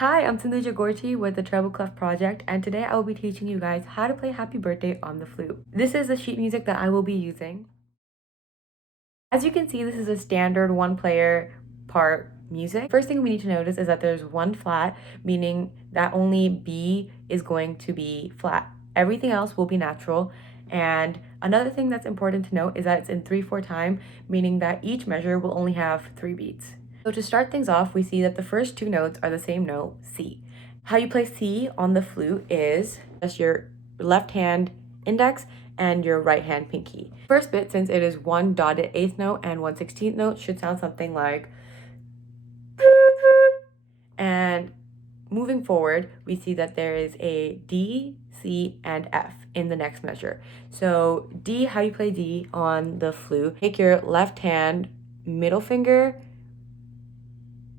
Hi, I'm Sindhuja with the Treble Clef Project, and today I will be teaching you guys how to play Happy Birthday on the flute. This is the sheet music that I will be using. As you can see, this is a standard one player part music. First thing we need to notice is that there's one flat, meaning that only B is going to be flat. Everything else will be natural. And another thing that's important to note is that it's in 3/4 time, meaning that each measure will only have 3 beats. So to start things off, we see that the first two notes are the same note, C. How you play C on the flute is just your left hand index and your right hand pinky. First bit, since it is one dotted eighth note and 1/16th note, should sound something like. And moving forward, we see that there is a D, C, and F in the next measure. So D, how you play D on the flute, take your left hand middle finger,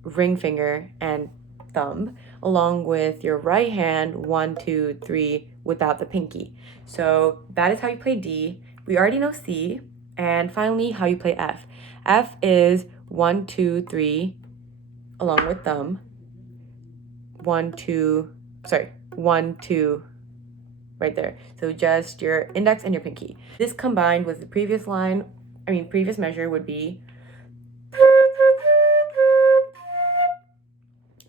ring finger, and thumb, along with your right hand 1, 2, 3 without the pinky. So that is how you play D. We already know C. And finally, how you play F. F is 1, 2, 3 along with thumb. 1, 2 right there. So just your index and your pinky. This combined with the previous measure would be.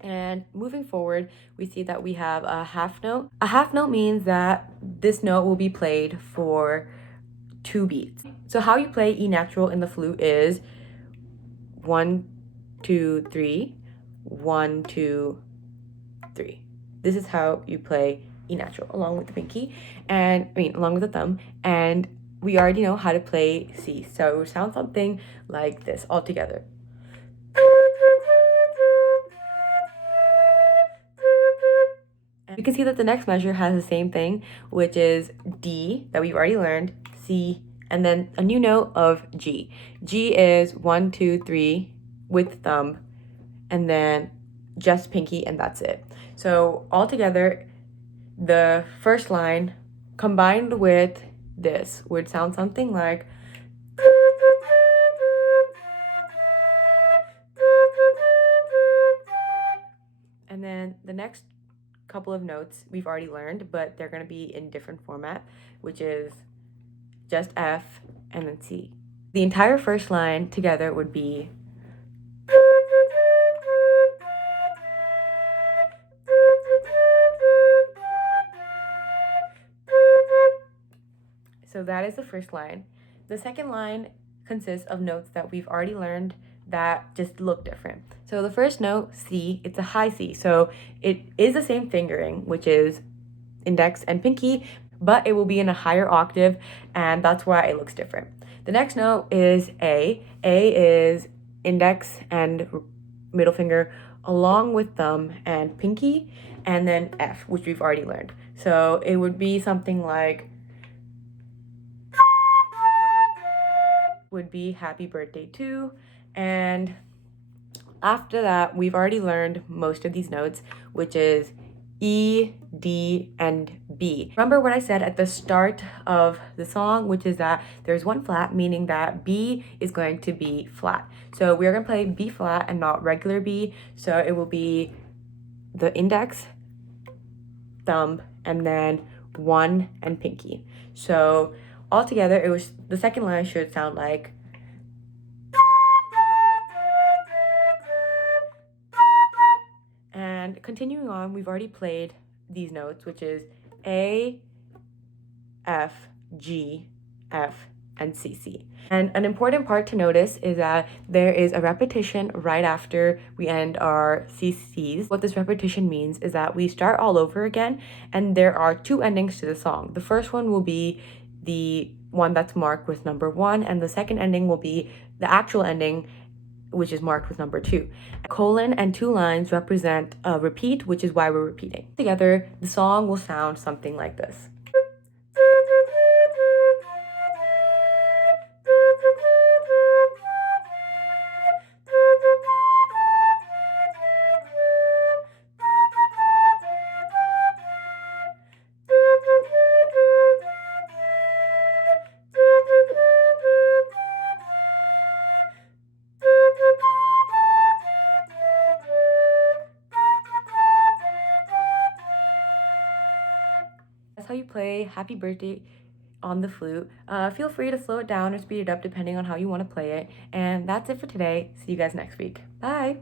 And moving forward, we see that we have a half note. A half note means that this note will be played for 2 beats. So how you play E natural in the flute is 1, 2, 3, 1, 2, 3. This is how you play E natural along with the pinky along with the thumb. And we already know how to play C. So it would sound something like this all together. You can see that the next measure has the same thing, which is D that we've already learned, C, and then a new note of G. G is 1, 2, 3 with thumb, and then just pinky, and that's it. So all together, the first line combined with this would sound something like. And then the next couple of notes we've already learned, but they're going to be in different format, which is just F and then C. The entire first line together would be. So that is the first line. The second line consists of notes that we've already learned that just look different. So the first note, C, it's a high C. So it is the same fingering, which is index and pinky, but it will be in a higher octave, and that's why it looks different. The next note is A. A is index and middle finger along with thumb and pinky, and then F, which we've already learned. So it would be something like. Would be Happy Birthday to. And after that, we've already learned most of these notes, which is E, D, and B. Remember what I said at the start of the song, which is that there's one flat, meaning that B is going to be flat. So we're going to play B flat and not regular B. So it will be the index, thumb, and then 1 and pinky. So altogether, the second line should sound like. And continuing on, we've already played these notes, which is A, F, G, F, and C, C. And an important part to notice is that there is a repetition right after we end our CCs. What this repetition means is that we start all over again, and there are 2 endings to the song. The first one will be the one that's marked with number 1, and the second ending will be the actual ending, which is marked with number 2. Colon and 2 lines represent a repeat, which is why we're repeating. Together, the song will sound something like this. That's how you play Happy Birthday on the flute. Feel free to slow it down or speed it up depending on how you want to play it. And that's it for today. See you guys next week. Bye!